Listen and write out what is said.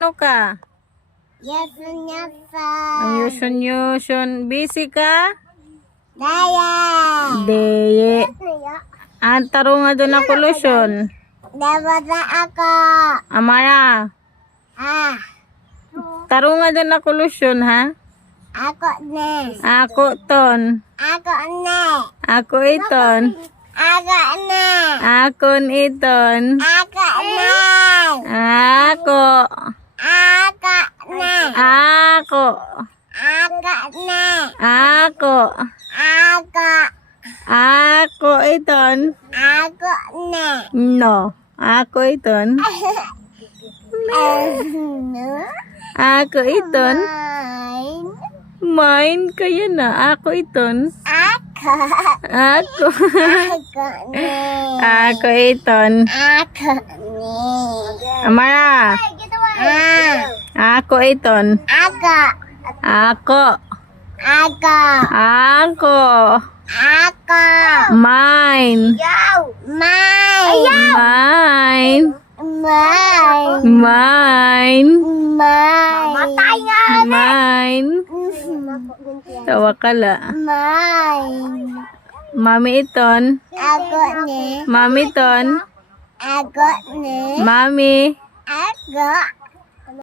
Ano ka? Ang yusun. Busy ka? Deye. Antaro nga doon ako lusyon. ako. Amara. Taro nga doon ako lusyon, ha? Ako ne. Ako ton. Ako ne. Ako iton. Ako ne. Akon iton. Ako ne. Ako. Ako ne. Ako. Ako ne. Ako. Ako. Ako iton. Ako ne. No. Ako iton. Ako iton. Mine kaya na. Ako iton. Ako. Ako. Ako ne. Ako iton. Ako ne. Amara. Ako iton. Ako. Ako. Ako. Ako. Ako. Mine. Mine. Mine. Mine. Mine. Mamatay nga. Mine. Tawa ka la. Mine. Mami iton. Ako ne. Mami ton. Ako ne. Mami. Ako.